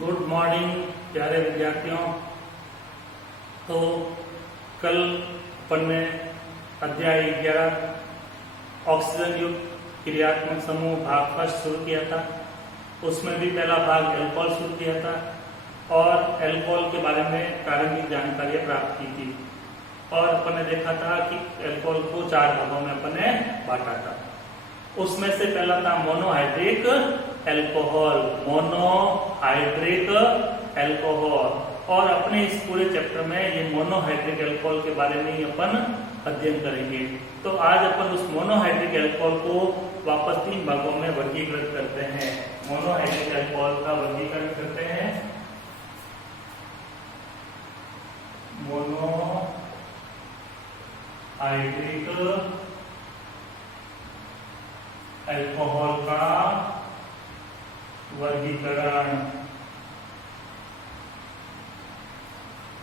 Good morning प्यारे विद्यार्थियों। तो कल अपन ने अध्याय 11 ऑक्सीजन युक्त क्रियात्मक समूह भाग फर्स्ट शुरू किया था। उसमें भी पहला भाग एल्कोहल शुरू किया था और एल्कोहल के बारे में प्रारंभिक जानकारी प्राप्त की थी और अपन ने देखा था कि एल्कोहल को 4 भागों में अपन ने बांटा था। उसमें से पहला था मोनोहाइड्रिक एल्कोहल, मोनोहाइड्रिक एल्कोहल। और अपने इस पूरे चैप्टर में ये मोनोहाइड्रिक एल्कोहल के बारे में ही अपन अध्ययन करेंगे। तो आज अपन उस मोनोहाइड्रिक एल्कोहल को वापस 3 भागों में वर्गीकृत करते हैं। मोनोहाइड्रिक एल्कोहल का वर्गीकरण करते हैं। मोनोहाइड्रिक एल्कोहल का वर्गीकरण।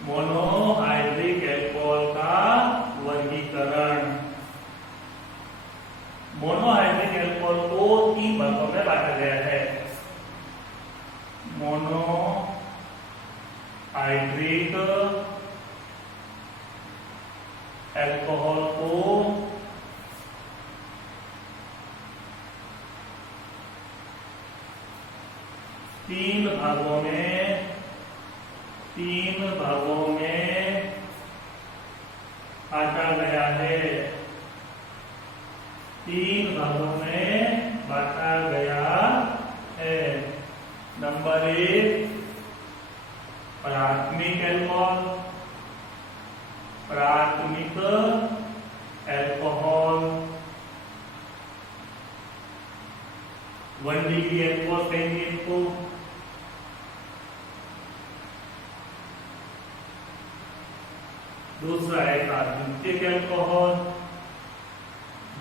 मोनोहाइड्रिक एल्कोहल का वर्गीकरण। मोनोहाइड्रिक एल्कोहल को 3 भागों में बांटा गया है। मोनोहाइड्रिक एल्कोहल को 3 भागों में बांटा गया है। 3 भागों में बांटा गया है। नंबर 1 प्राथमिक एल्कोहल। प्राथमिक एल्कोहल 1 डिग्री एल्कोहल कहेंगे इनको। दूसरा है द्वितीयक एल्कोहल।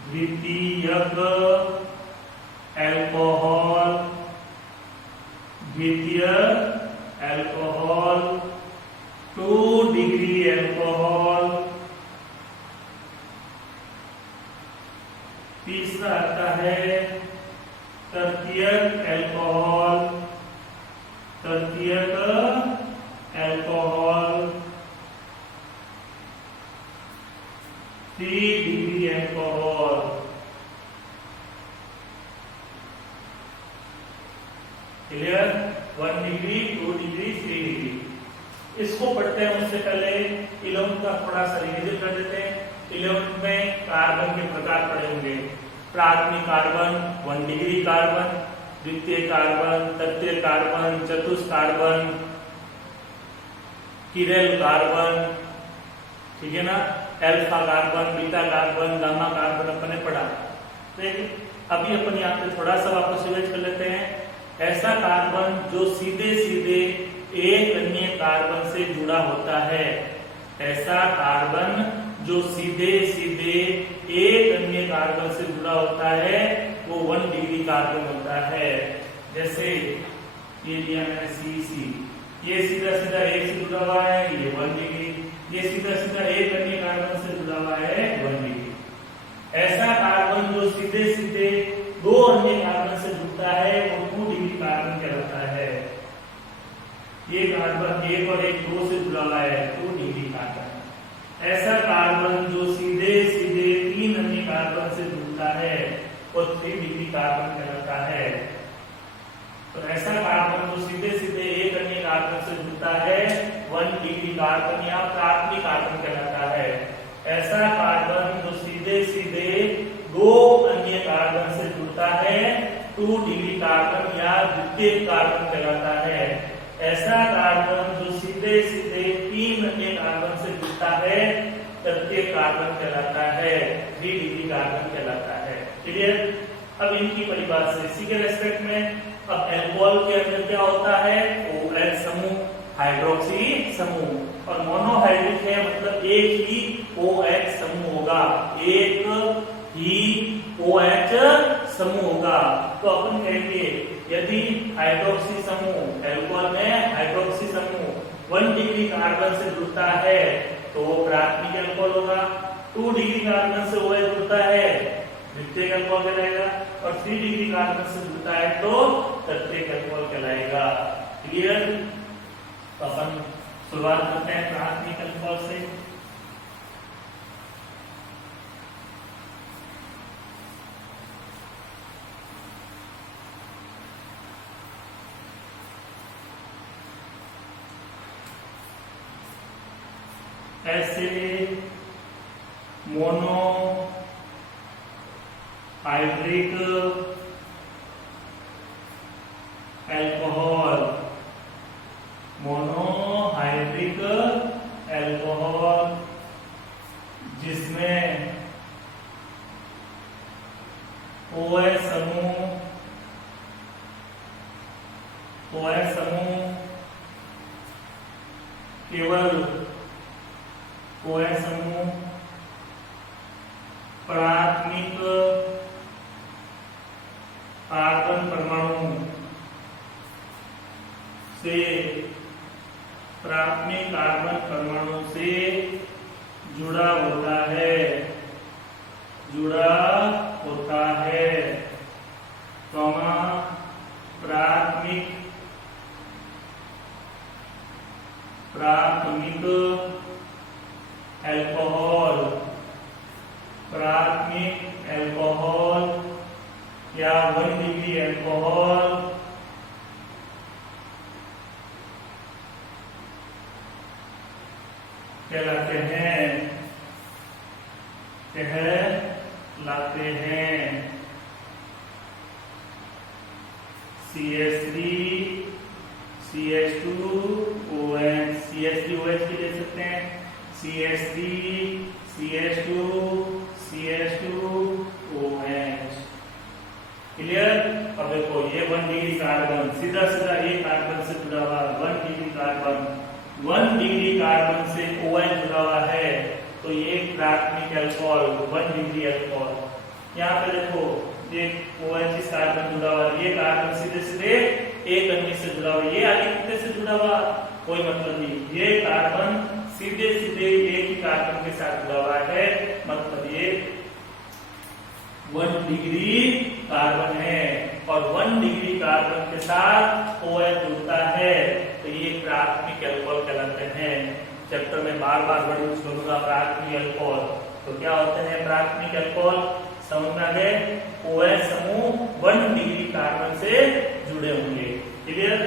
द्वितीयक एल्कोहल, द्वितीयक एल्कोहल 2 डिग्री एल्कोहल। तीसरा आता है तृतीयक एल्कोहल। तृतीयक alcohol 3 degree alcohol. Clear? 1 degree, 2 degree, 3 degree. इसको पढ़ते हैं उससे पहले 11th का थोड़ा सा रिवीजन कर देते हैं। 11th में कार्बन के प्रकार पढ़े होंगे। प्राथमिक कार्बन 1 डिग्री कार्बन, द्वितीय कार्बन, तृतीय कार्बन, चतुर्थ कार्बन, किरल कार्बन, ठीक है ना। Alpha carbon, beta carbon, gamma carbon अपन ने पढ़ा। ठीक, अभी अपन यहाँ पे थोड़ा सा वापस रिवाइज कर लेते हैं। ऐसा कार्बन जो सीधे सीधे एक अन्य कार्बन से जुड़ा होता है। ऐसा कार्बन जो सीधे सीधे एक अन्य कार्बन से जुड़ा होता है वो 1 डिग्री कार्बन होता है। जैसे ये लिया मैंने CC, ये सीधा सीधा एक से जुड़ा हुआ है, ये 1 डिग्री। ये सीधा सीधा एक अन्य कार्बन से जुड़ा हुआ है 1 डिग्री। ऐसा कार्बन जो सीधे सीधे 2 अन्य कार्बन से जुड़ता है वो 2 डिग्री कार्बन कहलाता है। ये कार्बन 1 और 1 2 से जुड़ा हुआ है 2 डिग्री कार्बन। ऐसा कार्बन जो सीधे सीधे 3 अन्य कार्बन से जुड़ता है वो 3 डिग्री कार्बन कहलाता है। तो ऐसा कार्बन जो सीधे सीधे एक अन्य कार्बन से जुड़ता है 1 डिग्री कार्बन या प्राथमिक कार्बन कहलाता है। ऐसा कार्बन जो सीधे सीधे 2 अन्य कार्बन से जुड़ता है 2 डिग्री कार्बन या द्वितीयक कार्बन कहलाता है। ऐसा कार्बन जो सीधे सीधे 3 अन्य कार्बन से जुड़ता है तृतीयक कार्बन कहलाता है, 3 डिग्री कार्बन कहलाता है। क्लियर? अब इनकी परिभाषा इसी के रेस्पेक्ट में। अब एल्कोहल के अंदर क्या होता है? OH समूह, हाइड्रोक्सी समूह। और मोनोहाइड्रिक है मतलब एक ही OH समूह होगा, एक ही OH समूह होगा। तो अपन कहेंगे यदि हाइड्रोक्सी समूह, एल्कोहल में हाइड्रोक्सी समूह 1 डिग्री कार्बन से जुड़ता है तो वो प्राथमिक एल्कोहल होगा। 2 डिग्री कार्बन से OH जुड़ता है द्वितीयक एल्कोहल कहलाएगा और 3 डिग्री कार्बन से जुड़ता है तो तृतीयक एल्कोहल कहलाएगा। क्लियर? तो अपन शुरुआत करते हैं प्राथमिक अल्कोहल से। ऐसे mono hydric alcohol, monohydric alcohol जिसमें OH समूह केवल OH समूह प्राथमिक कार्बन परमाणु से जुड़ा होता है, प्राथमिक अल्कोहल या 1 डिग्री अल्कोहल कहलाते हैं। CH3 CH2OH, CH3OH के ले सकते हैं, CH3 CH2 CH2OH। क्लियर? अब देखो ये 1 डिग्री कार्बन सीधा ये कार्बन से जुड़ा हुआ 1 डिग्री कार्बन, 1 डिग्री कार्बन से OH जुड़ा हुआ है, तो ये प्राथमिक अल्कोहल 1 डिग्री अल्कोहल। यहाँ पे देखो ये OH इस कार्बन जुड़ा हुआ है, ये कार्बन सीधे एक अन्य से जुड़ा हुआ है, ये आगे कितने से जुड़ा हुआ कोई मतलब नहीं, ये कार्बन सीधे एक ही कार्बन के साथ जुड़ा हुआ है, मतलब ये 1 डिग्री कार्बन है और 1 डिग्री कार्बन के साथ OH जुड़ता है, तो ये प्राथमिक अल्कोहल कहलाते हैं। चैप्टर में बार वर्ड यूज करूंगा प्राथमिक अल्कोहल। तो क्या होते हैं प्राथमिक अल्कोहल? समझ में आ गए? OH समूह 1 डिग्री कार्बन से जुड़े होंगे। क्लियर?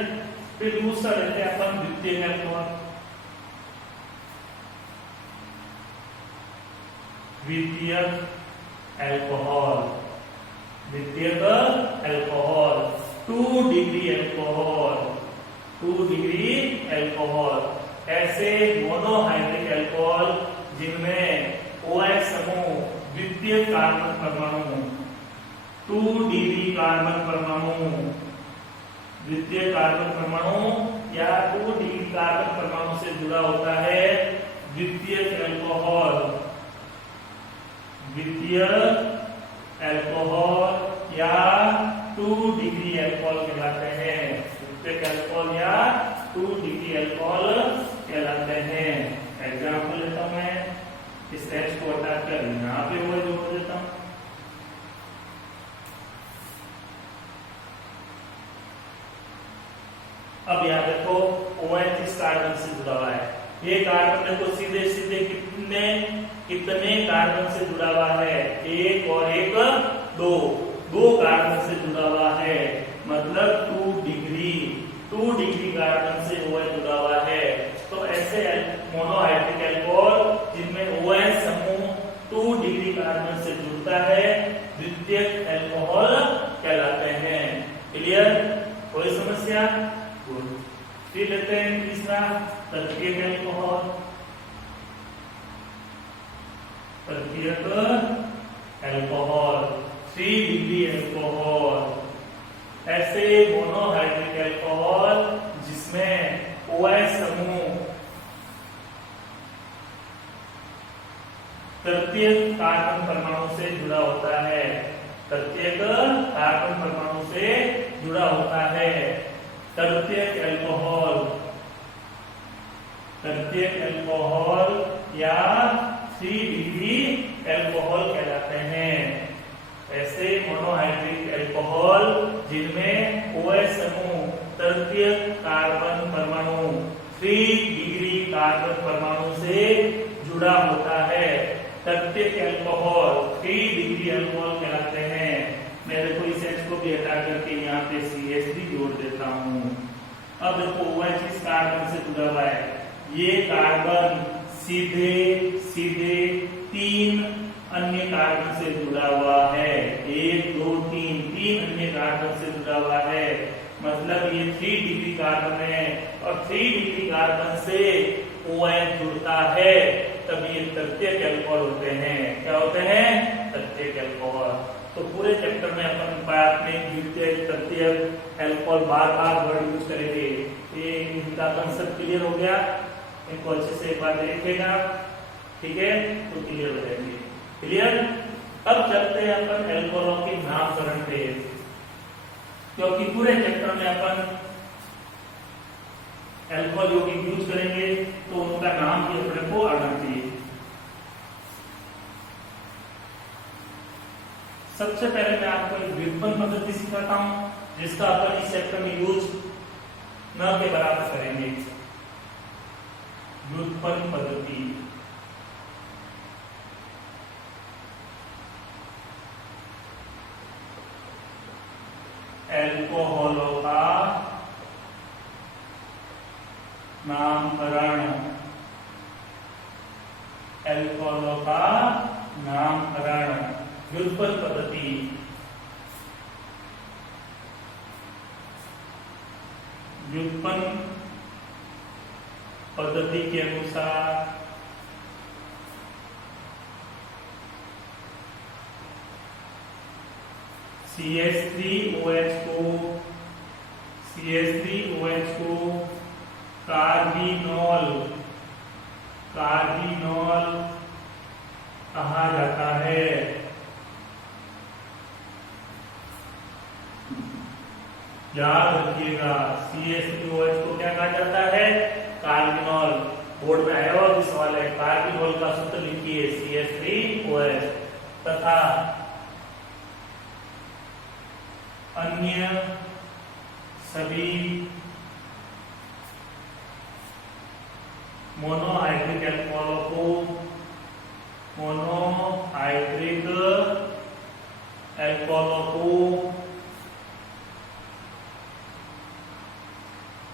फिर दूसरा लेते हैं अपन द्वितीयक अल्कोहल। द्वितीयक अल्कोहल 2 डिग्री अल्कोहल, ऐसे मोनोहाइड्रिक अल्कोहल जिनमें OH समूह द्वितीय कार्बन परमाणु 2 डिग्री कार्बन परमाणु द्वितीय कार्बन परमाणु या 2 डिग्री कार्बन परमाणु से जुड़ा होता है, द्वितीयक अल्कोहल या 2 डिग्री अल्कोहल कहलाते हैं। द्वितीयक अल्कोहल या 2 डिग्री अल्कोहल कहलाते हैं। एग्जाम्पल लेता हूं मैं, इस H को हटाकर यहाँ पे वो जोड़ देता हूं। अब यहाँ देखो OH इस कार्बन से जुड़ा हुआ है, ये कार्बन देखो सीधे कितने कार्बन से जुड़ा हुआ है, 1 और 1 2 कार्बन से जुड़ा हुआ है, मतलब 2 डिग्री कार्बन से OH जुड़ा हुआ है। तो ऐसे मोनोहाइड्रिक अल्कोहल जिनमें OH समूह 2 डिग्री कार्बन से जुड़ता है, द्वितीयक अल्कोहल कहलाते हैं। क्लियर? कोई समस्या? फिर लेते हैं तीसरा तृतीयक अल्कोहल। 3 डिग्री अल्कोहल, ऐसे मोनोहाइड्रिक अल्कोहल जिसमें OH समूह तृतीयक कार्बन परमाणु से जुड़ा होता है, तृतीयक अल्कोहल या 3 डिग्री अल्कोहल कहलाते हैं। ऐसे मोनोहाइड्रिक अल्कोहल जिनमें OH समूह तृतीय कार्बन परमाणु 3 डिग्री कार्बन परमाणु से जुड़ा होता है। तृतीय अल्कोहल 3 डिग्री अल्कोहल कहलाते हैं। मैं देखो इस H को भी हटा करके यहाँ पे CH3 जोड़ देता हूँ। अब देखो OH इस कार्बन से जुड़ा हुआ है, ये कार्बन सीधे सीधे 3 अन्य कार्बन से जुड़ा हुआ है। 1 2 3 अन्य कार्बन से जुड़ा हुआ है, मतलब ये 3 डिग्री कार्बन है और 3 डिग्री कार्बन से OH जुड़ता है, तब ये तृतीयक अल्कोहल होते हैं। क्या होते हैं? तृतीयक अल्कोहल। तो पूरे चैप्टर में अपन प्राथमिक द्वितीयक तृतीयक अल्कोहल बार बार वर्ड यूज करेंगे। ये इनका कंसेप्ट क्लियर हो गया? इनको अच्छे से एक बार देखेगा, ठीक है? तो क्लियर हो जाएंगे। क्लियर? अब चलते हैं अपन अल्कोहलों के नामकरण पे, क्योंकि पूरे चैप्टर में अपन अल्कोहल यौगिक यूज करेंगे तो उनका नाम भी अपने को आना चाहिए। सबसे पहले मैं आपको एक व्युत्पन्न पद्धति सिखाता हूं, जिसका अपन इस चैप्टर में यूज न के बराबर करेंगे। व्युत्पन्न पद्धति अल्कोहलों का नामकरण। अल्कोहलों का नामकरण, व्युत्पन्न पद्धति। व्युत्पन्न पद्धति के अनुसार CH3OH को कार्बिनोल कहा जाता है। याद रखिएगा, CH3OH को क्या कहा जाता है? कार्बिनोल। बोर्ड में आया हुआ भी सवाल है, कार्बिनोल का सूत्र लिखिए CH3OH। तथा अन्य सभी मोनोहाइड्रिक अल्कोहलों को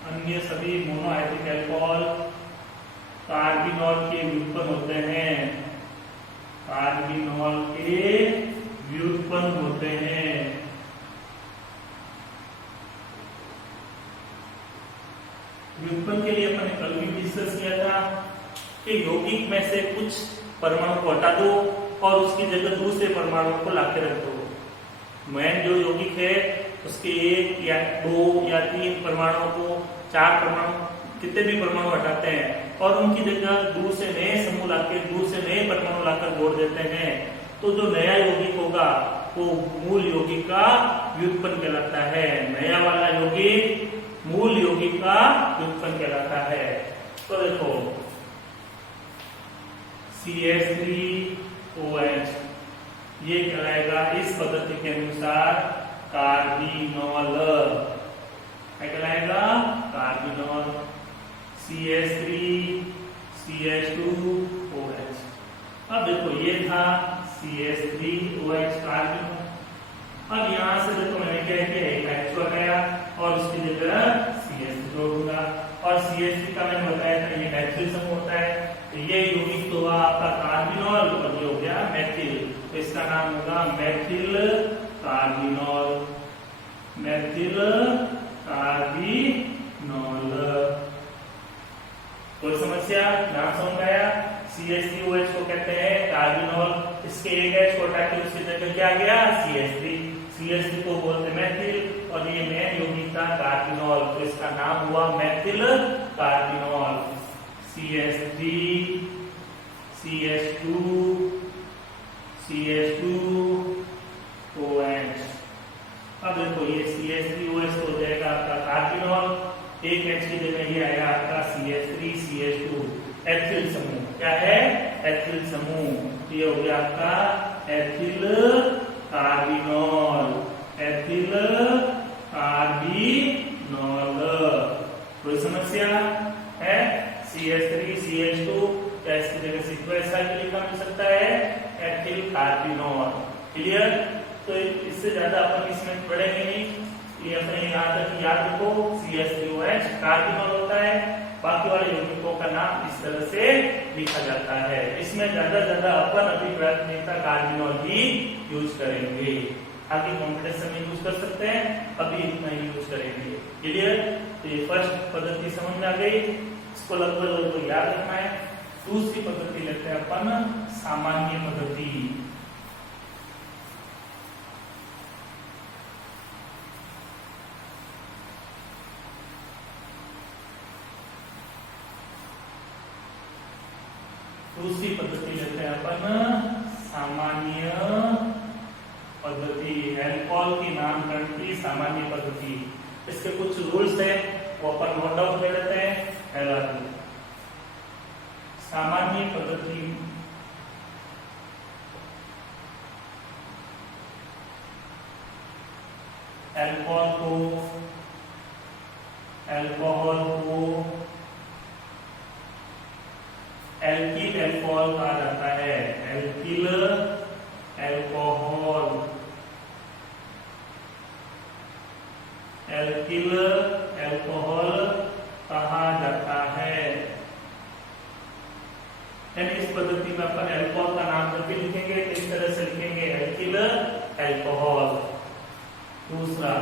अन्य सभी मोनोहाइड्रिक अल्कोहल कार्बिनोल के व्युत्पन्न होते हैं। कार्बिनोल के व्युत्पन्न होते हैं। व्युत्पन्न के लिए अपन ने कल भी डिस्कस किया था कि यौगिक में से कुछ परमाणु को हटा दो और उसकी जगह दूसरे परमाणु को लाके रख दो। मेन जो यौगिक है उसके 1 या 2 या 3 परमाणुओं को, 4 परमाणु, कितने भी परमाणु हटाते हैं और उनकी जगह दूर से नए समूह लाके, दूर से नए परमाणु लाकर जोड़ देते हैं, तो जो नया यौगिक होगा वो मूल यौगिक का व्युत्पन्न कहलाता है। नया वाला यौगिक मूल यौगिक का व्युत्पन्न कहलाता है। तो देखो CH3OH ये कहलाएगा इस पद्धति के अनुसार कार्बिनोल। क्या कहलाएगा? कार्बिनोल। CH3 CH2OH। अब देखो ये था CH3OH कार्बिनोल। अब यहाँ से देखो मैंने क्या किया, एक H लगाया और उसकी जगह CH3 जोड़ूंगा। और CH3 का मैंने बताया था ये मैथिल समूह होता है, तो ये यौगिक तो हुआ आपका कार्बिनोल और ये हो गया मैथिल, तो इसका नाम होगा मैथिल कार्बिनोल। मैथिल कार्बिनोल। कोई समस्या? नाम समझ आया? CH3OH को कहते हैं कार्बिनोल। इसके एक H को हटा के उसकी जगह क्या आ गया? CH3। CH3 को बोलते मैथिल और ये मेन यौगिक था कार्बिनोल, तो इसका नाम हुआ Maithil carbinol. CH3 CH2 CH2OH। अब देखो ये CH3OH हो जाएगा आपका कार्बिनोल, एक H की जगह ये आएगा आपका CH3 CH2 एथिल समूह। क्या है? एथिल समूह। ये हो गया आपका एथिल कार्बिनोल। Ethyl carbinol. याद रखो CH3OH कार्बोनॉल होता है, बाकी वाले यौगिकों का नाम इस तरह से लिखा जाता है। इसमें ज्यादा अपन अभी प्राथमिकता कार्बोनॉल ही यूज करेंगे, आगे कॉम्पिटिशन में यूज कर सकते हैं, अभी इतना ही यूज करेंगे। क्लियर? तो ये फर्स्ट पद्धति समझ में आ गई, इसको लगभग याद रखना है। दूसरी पद्धति लेते हैं अपन सामान्य पद्धति। दूसरी पद्धति लेते हैं अपन सामान्य पद्धति, अल्कोहल की नामकरण की सामान्य पद्धति। इसके कुछ रूल्स है वो अपन नोट डाउन कर लेते हैं। पहला रूल, सामान्य पद्धति अल्कोहल को एल्किल अल्कोहल कहा जाता है। एल्किल अल्कोहल, एल्किल अल्कोहल कहा जाता है। इस पद्धति में अपन अल्कोहल का नाम करके लिखेंगे, इस तरह से लिखेंगे एल्किल अल्कोहल। दूसरा,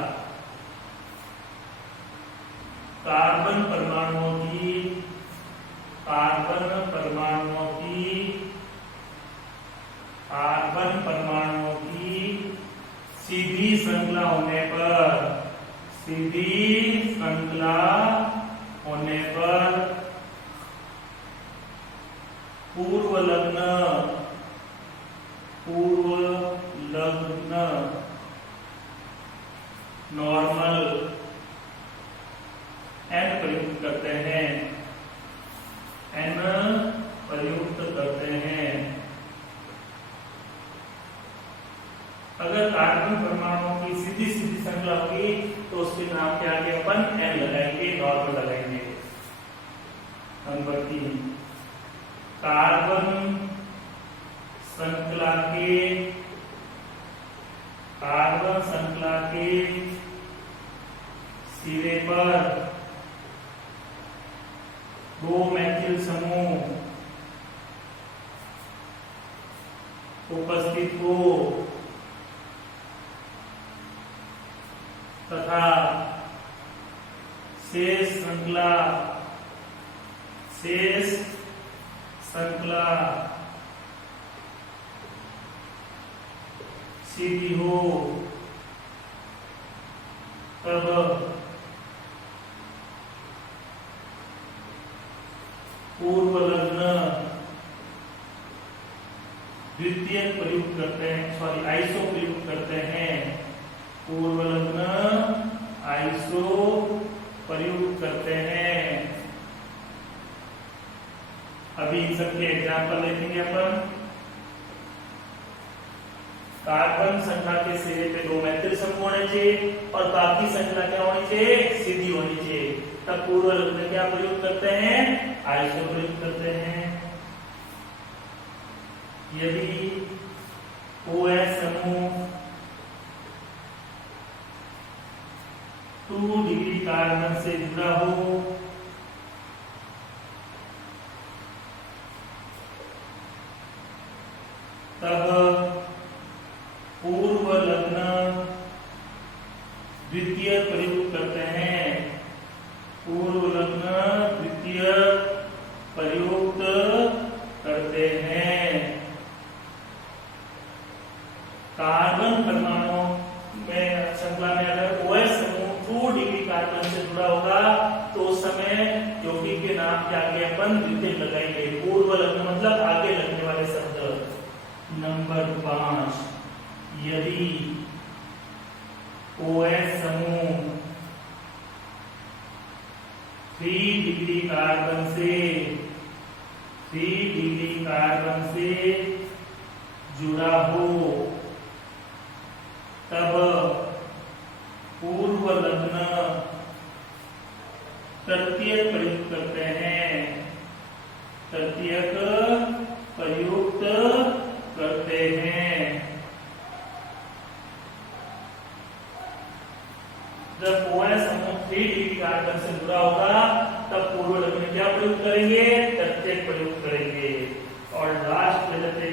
कार्बन परमाणुओं की सीधी श्रृंखला होने पर पूर्व लग्न नॉर्मल एन प्रयुक्त करते हैं, अगर कार्बन परमाणुओं की सीधी श्रृंखला होगी तो उसके नाम के आगे अपन एन लगाएंगे, नॉर्मल लगाएंगे। नंबर 3, कार्बन श्रृंखला के सिरे पर 2 मैथिल समूह उपस्थित हो तथा शेष श्रृंखला सीधी हो, तब पूर्व लग्न द्वितीयक प्रयुक्त करते हैं, आइसो प्रयुक्त करते हैं। पूर्व लग्न आइसो प्रयुक्त करते हैं। अभी इन सबके एग्जाम्पल देखेंगे अपन। कार्बन श्रृंखला के सिरे पे 2 मैथिल समूह होने चाहिए और बाकी श्रृंखला क्या होनी चाहिए? सीधी होनी चाहिए। तब पूर्व लग्न क्या प्रयुक्त करते हैं? आइसो प्रयुक्त करते हैं। यदि OH समूह 2 डिग्री कार्बन से जुड़ा हो तब पूर्व लग्न द्वितीय प्रयुक्त करते हैं। पूर्व लग्न द्वितीय प्रयुक्त करते हैं। कार्बन परमाणु में श्रृंखला में अगर OH समूह 2 डिग्री कार्बन से जुड़ा होगा तो उस समय यौगिक के नाम के आगे अपन द्वितीय लगाएंगे। पूर्व लग्न मतलब आगे लगने वाले शब्द। नंबर 5, यदि OH समूह 3 डिग्री कार्बन से जुड़ा हो तब पूर्व लग्न तृतीयक प्रयुक्त करते हैं। तृतीयक प्रयुक्त करते हैं। जब OH समूह 3D कार्बन से जुड़ा होगा तब पूर्व लग्न में क्या प्रयोग करेंगे, तृतीयक प्रयोग करेंगे। और लास्ट ले लेते हैं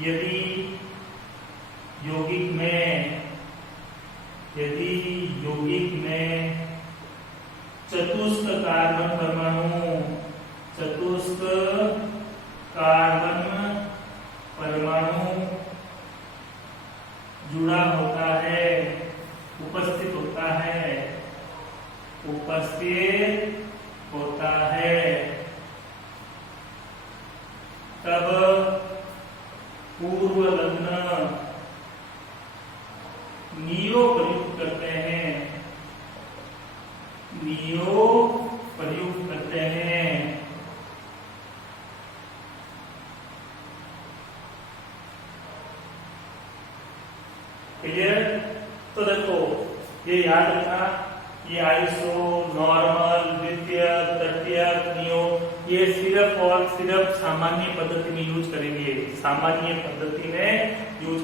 यदि यौगिक में चतुष्क कार्बन परमाणु जुड़ा होता है, उपस्थित होता है, तब पूर्व लग्न नियो प्रयुक्त करते हैं। क्लियर? तो देखो ये याद रखना, ये आइसो, नॉर्मल, द्वितीयक, तृतीयक, नियो, ये सिर्फ और सिर्फ सामान्य पद्धति में यूज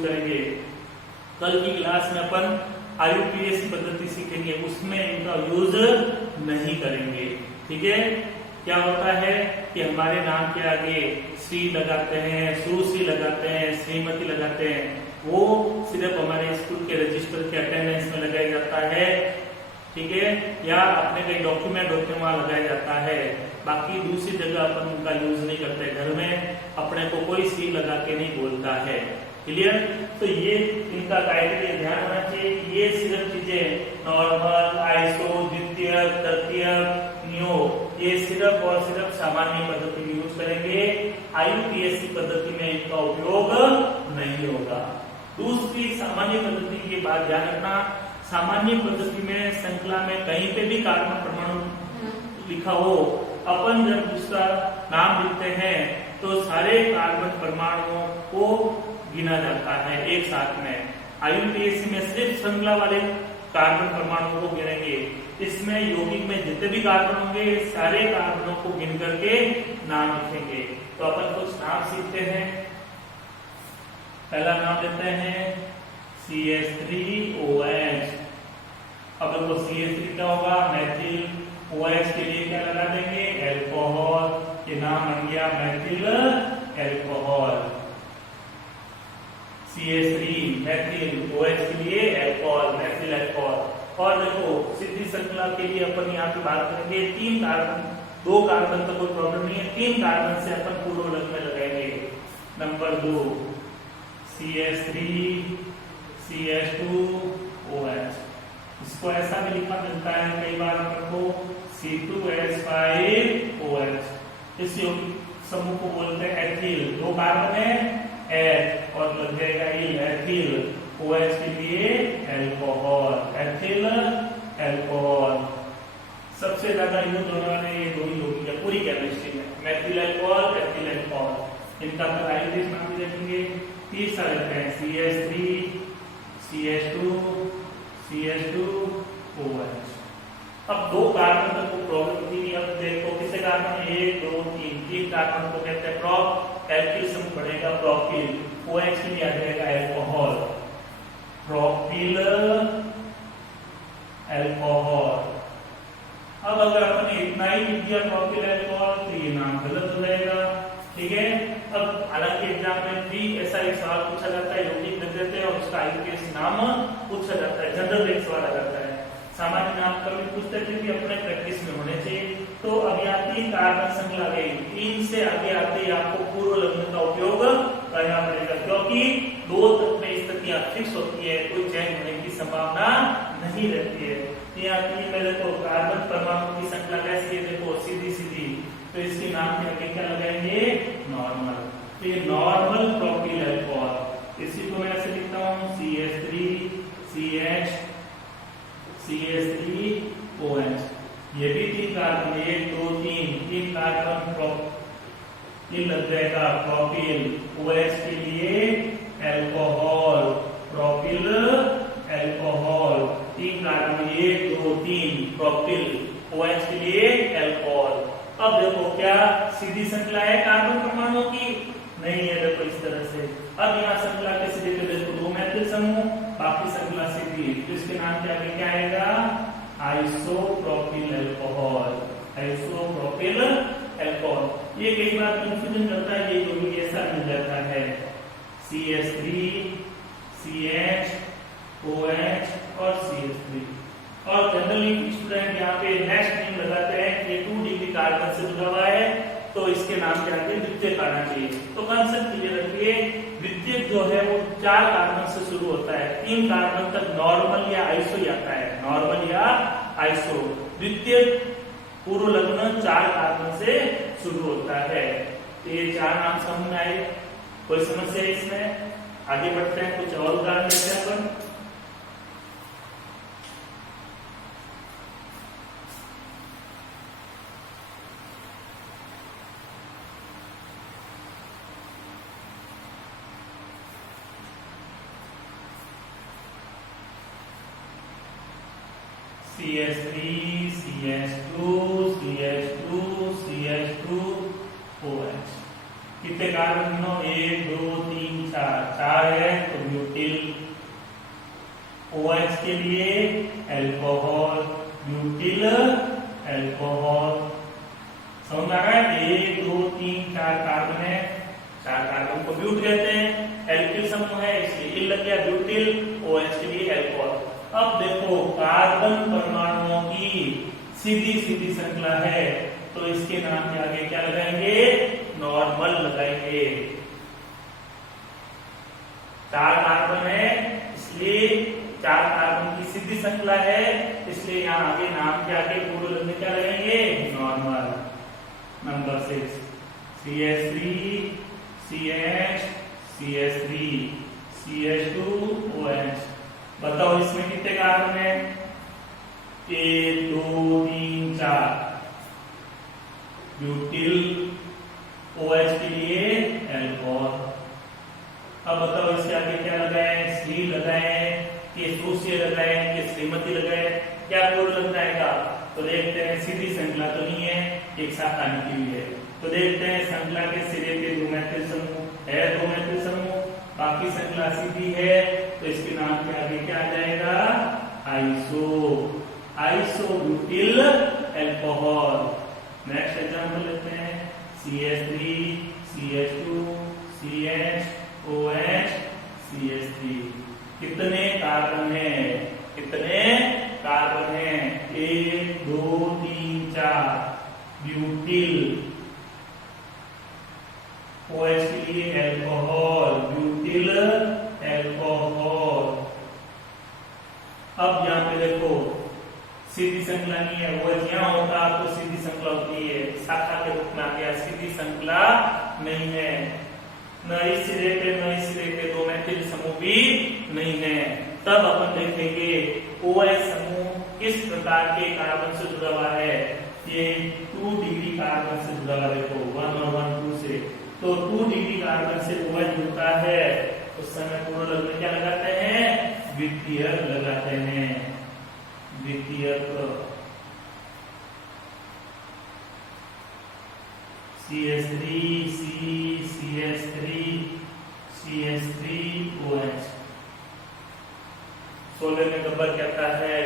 करेंगे, कल की क्लास में अपन IUPAC पद्धति सीखेंगे, उसमें इनका यूज नहीं करेंगे। ठीक है? क्या होता है कि हमारे नाम के आगे श्री लगाते हैं, सुश्री लगाते हैं, श्रीमती लगाते हैं, वो सिर्फ हमारे स्कूल के रजिस्टर के अटेंडेंस में लगाया जाता है। ठीक है? या अपने कई डॉक्यूमेंट होते हैं वहां लगाया जाता है, बाकी दूसरी जगह अपन उनका यूज नहीं करते। घर में अपने को कोई सी लगा के नहीं बोलता है। क्लियर? तो ये इनका क्राइटेरिया ध्यान रखना चाहिए कि ये सिर्फ चीजें नॉर्मल, आइसो, द्वितीयक, तृतीयक, नियो, ये सिर्फ और सिर्फ सामान्य पद्धति में यूज करेंगे, IUPAC पद्धति में इनका उपयोग नहीं होगा। दूसरी सामान्य पद्धति की बात ध्यान रखना, सामान्य पद्धति में श्रृंखला में कहीं पे भी कार्बन परमाणु लिखा हो, अपन जब उसका नाम लिखते हैं तो सारे कार्बन परमाणुओं को गिना जाता है एक साथ में। IUPAC में सिर्फ श्रृंखला वाले कार्बन परमाणुओं को गिनेंगे। इसमें यौगिक में जितने भी कार्बन होंगे सारे कार्बनों को गिन करके नाम लिखेंगे। तो अपन कुछ नाम सीखते हैं। पहला नाम लेते हैं CH3OH। अब देखो CH3 क्या होगा, मैथिल, OH के लिए क्या लगा देंगे, एल्कोहल, ये नाम बन गया Maithil alcohol. CH3 Maithil, OH के लिए एल्कोहल, मैथिल एल्कोहल। और देखो सीधी श्रृंखला के लिए अपन यहाँ पे बात करेंगे 3 कार्बन, 2 कार्बन तो कोई प्रॉब्लम नहीं है, 3 कार्बन से अपन पूर्व लग्न में लगाएंगे। Number 2 CH3 CH2OH। इसको ऐसा भी लिखना मिलता है कई बार अपन को C2H5OH। इस समूह को बोलते हैं एथिल। 2 कार्बन है एथ और लग जाएगा एथिल, OH के लिए एल्कोहल, एथिल एल्कोहल। सबसे ज्यादा यूज होने वाले ये 2 ही होगी पूरी केमिस्ट्री में, मैथिल एल्कोहल, एथिल एल्कोहल। इनका फिर आयुर्वेद नाम भी देखेंगे। तीसरा लेते हैं CH3 CH2 CH2OH। अब 2 कार्बन तक को प्रॉब्लम थी, अब देखो कितने कार्बन, 1 2 3 कार्बन को कहते हैं प्रॉप, एल्किल समूह बनेगा प्रोपिल, OH के लिए आ जाएगा एल्कोहल, प्रोपिल एल्कोहल। अब अगर अपन इतना ही लिख दिया प्रोपिल एल्कोहल तो ये नाम गलत हो जाएगा। ठीक है? अब हालांकि एग्जाम में भी ऐसा एक सवाल पूछा जाता है, यौगिक लिख देते हैं और उसका IUPAC नाम पूछा जाता है, जनरल एक सवाल आ जाता है। सामान्य नाम कभी पूछते थे कि अपने प्रैक्टिस में होने चाहिए। तो अब यहाँ 3 कार्बन श्रृंखला गई, 3 से आगे आते ही आपको पूर्व लग्न का उपयोग करना पड़ेगा, क्योंकि 2 तक में स्थितियां फिक्स होती है, कोई चेंज होने की संभावना नहीं रहती है। यहाँ 3 में देखो कार्बन परमाणु की श्रृंखला कैसी है, देखो सीधी सीधी, तो इसके नाम के आगे क्या लगाएंगे, नॉर्मल। तो ये नॉर्मल प्रोपिल एल्कोहल, इसी को मैं ऐसे लिखता हूँ CH3 CH CH3OH। ये भी 3 कार्बन, 1 2 3 कार्बन ये लग जाएगा प्रोपिल, OH के लिए alcohol, propyl alcohol. 3 carbon 1 2 3 propyl, OH के लिए एल्कोहल। अब देखो क्या सीधी श्रृंखला है कार्बन परमाणुओं की, नहीं है। देखो इस तरह से अब यहाँ श्रृंखला कैसे देखो, 2 मैथिल समूह बाकी श्रृंखला सीधी, तो इसके नाम के आगे क्या आएगा? Isopropyl alcohol. Isopropyl alcohol. ये कई बार कंफ्यूजन करता है, ये जो भी ऐसा मिल जाता है CH3, CH, OH और CH3। और जनरली स्टूडेंट यहाँ पे नेक्स्ट नेम लगाते हैं कि 2 डिग्री कार्बन से जुड़ा हुआ है, तो इसके नाम के आगे द्वितीयक आना चाहिए। तो कंसेप्ट क्लियर रखिए, द्वितीयक जो है वो 4 कार्बन से शुरू होता है, 3 कार्बन तक नॉर्मल या आइसो ही आता है, नॉर्मल या आइसो। द्वितीयक पूर्व लग्न 4 कार्बन से शुरू होता है। तो ये 4 नाम समझ में आए? कोई समस्या है इसमें? आगे बढ़ते हैं, कुछ और उदाहरण लेते हैं अपन। CH3, CH2, CH2, CH2, OH। कितने कार्बन? 1 2 3 4, 4 है तो ब्यूटिल। OH के लिए अल्कोहल, ब्यूटिल अल्कोहल। समझ आ रहा है? 1 2 3 4 कार्बन है, 4 कार्बन को ब्यूट कहते हैं। एल्किल समूह है इसलिए इल लग गया, ब्यूटिल। OH के लिए अल्कोहल। अब देखो कार्बन परमाणुओं की सीधी सीधी श्रृंखला है, तो इसके नाम के आगे क्या लगाएंगे? नॉर्मल लगाएंगे। 4 कार्बन है इसलिए 4 कार्बन की सीधी श्रृंखला है, इसलिए यहाँ आगे नाम के आगे पूर्व लग्न क्या लगाएंगे? Normal. Number 6 CH3, CH, CH3, CH2, OH। बताओ इसमें कितने कार्बन है? 1 2 3 4, ब्यूटिल। OH के लिए अल्कोहल। अब बताओ इसके आगे क्या लगाएं? श्री लगाएं कि सूस्य लगाएं कि श्रीमती लगाएं? क्या कोड लग जाएगा? तो देखते हैं, सीधी श्रृंखला तो नहीं है, एक साथ आने की भी है। तो देखते हैं श्रृंखला के सिरे पे 2 मैथिल समूह है, 2 मैथिल समूह, बाकी श्रृंखला सीधी है, तो इसके नाम के आगे क्या आ जाएगा? Iso. Isobutyl alcohol. Next example लेते हैं, CH3, CH2, CH, OH, CH3। कितने कार्बन है? कितने कार्बन है? 1 2 3 4, ब्यूटिल। OH के लिए अल्कोहल, ब्यूटिल अल्कोहल। अब यहाँ पे देखो सीधी श्रृंखला नहीं है, OH यहाँ होता तो सीधी श्रृंखला होती है, शाखा के रूप में आ गया, सीधी श्रृंखला नहीं है। न इस सिरे पे न इस सिरे पे 2 मैथिल समूह भी नहीं है। तब अपन देखेंगे OH समूह किस प्रकार के कार्बन से जुड़ा हुआ है। ये 2 डिग्री कार्बन से जुड़ा हुआ, देखो 1 और 1 2 से। तो 2 डिग्री कार्बन से OH जुड़ता है, उस समय पूर्व लग्न क्या लगाते हैं? द्वितीयक लगाते हैं, द्वितीयक। CH3, CH3, CH3, OH। 16 में नंबर कहता है,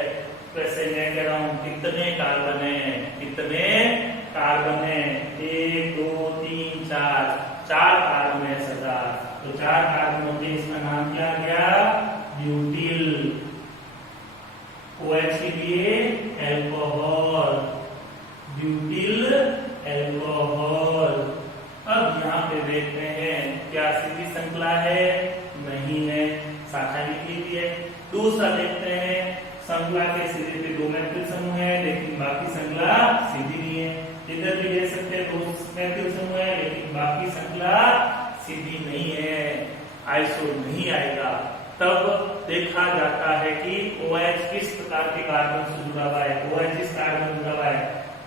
वैसे मैं कह रहा हूं कितने कार्बन है? कितने कार्बन है? 1 2 3 4, 4 कार्बन है सदा। तो 4 कार्बन होते, इसका नाम क्या गया? ब्यूटिल। OH के लिए अल्कोहल, ब्यूटिल अल्कोहल। अब यहाँ पे देखते हैं क्या सीधी श्रृंखला है? नहीं है, शाखा निकली हुई है। दूसरा देखते हैं, श्रृंखला के सिरे पे 2 मैथिल समूह है, लेकिन बाकी श्रृंखला सीधी नहीं है। इधर भी देख सकते हैं 2 मैथिल समूह है, लेकिन बाकी श्रृंखला सीधी नहीं है, आइसो नहीं आएगा। तब देखा जाता है कि OH किस प्रकार के कार्बन से जुड़ा हुआ है। OH किस कार्बन से जुड़ा हुआ है?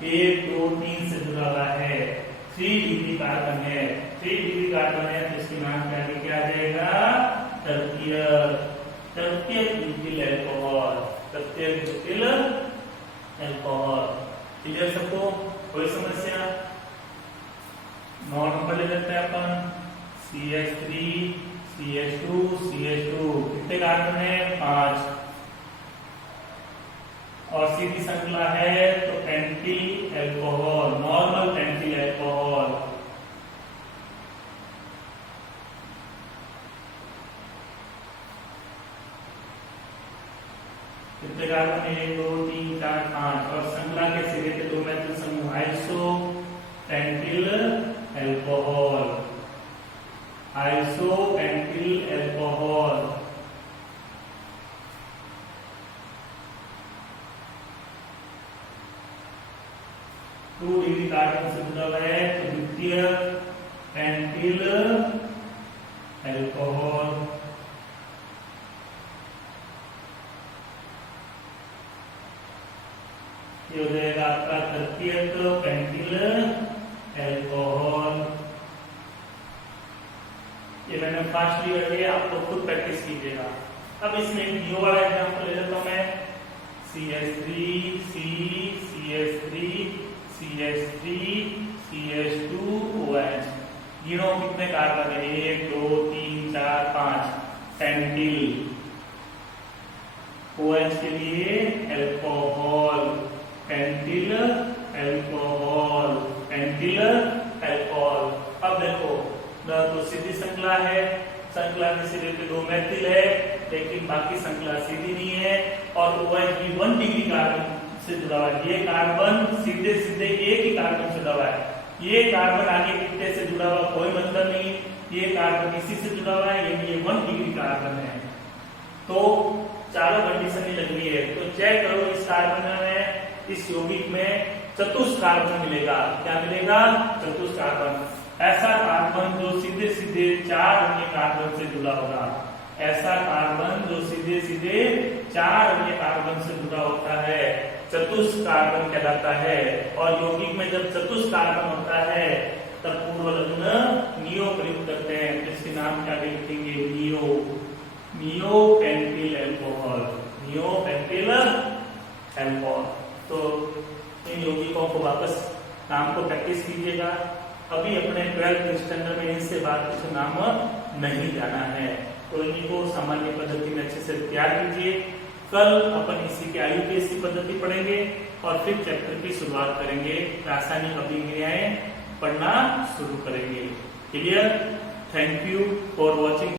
1 2 3 से जुड़ा हुआ है, 3 डिग्री कार्बन है। 3 डिग्री कार्बन है तो इसके नाम क्या आ जाएगा? तृतीयक। तृतीयक ब्यूटिल अल्कोहल, तृतीयक ब्यूटिल अल्कोहल। क्लियर सबको? कोई समस्या? 9 नंबर ले लेते हैं अपन, CH3, CH2 CH2 कितने कार्बन है 5 और सीधी श्रृंखला है तो pentyl alcohol, normal pentyl alcohol. कितने कार्बन है 1 2 3 4 5 और श्रृंखला के सिरे पे दो मैथिल समूह iso pentyl alcohol, iso pentyl alcohol. Two degree carbon से जुड़ा हुआ है तो द्वितीय पेंटिल अल्कोहल। ये हो जाएगा आपका तृतीय पेंटिल अल्कोहल। ये मैंने फास्टली कर दिया, आपको खुद प्रैक्टिस कीजिएगा। अब इसमें डीओ वाला एग्जांपल ले लेता हूं मैं, CH3 C CH3 CH3 CH2 OH। गिनो कितने कार्बन है 1 2 3 4 5 पेंटिल। OH के लिए alcohol, pentyl alcohol, pentyl alcohol. अब देखो तो सीधी श्रृंखला है, श्रृंखला के सिरे पे दो मैथिल है लेकिन बाकी श्रृंखला सीधी नहीं है और OH भी 1 डिग्री कार्बन से जुड़ा हुआ है। ये कार्बन सीधे सीधे एक ही कार्बन से जुड़ा हुआ है, ये कार्बन आगे कितने से जुड़ा हुआ कोई मतलब नहीं, ये कार्बन इसी से जुड़ा हुआ है, ये 1 डिग्री कार्बन है। तो चारों कंडीशन ही लग रही है तो चेक करो इस कार्बन में, इस यौगिक में चतुष्ट कार्बन मिलेगा। क्या मिलेगा चतुष्ट कार्बन। ऐसा कार्बन जो सीधे सीधे 4 अन्य कार्बन से जुड़ा होगा, ऐसा कार्बन जो सीधे सीधे 4 अन्य कार्बन से जुड़ा होता है चतुष्ट कार्बन कहलाता है। और यौगिक में जब चतुष्ट कार्बन होता है तब पूर्व लग्न नियो प्रयुक्त करते हैं। इसके नाम क्या लिखेंगे neo, neo pentyl alcohol, neo pentyl alcohol. तो इन यौगिकों को वापस नाम को प्रैक्टिस कीजिएगा। अभी अपने 12th स्टैंडर्ड में इनसे बात कुछ नाम नहीं जाना है तो इनको सामान्य पद्धति में अच्छे से तैयार कीजिए। कल अपन इसी के IUPAC की पद्धति पढ़ेंगे और फिर चैप्टर की शुरुआत करेंगे, रासायनिक अभिक्रियाएं पढ़ना शुरू करेंगे। Clear? Thank you for watching.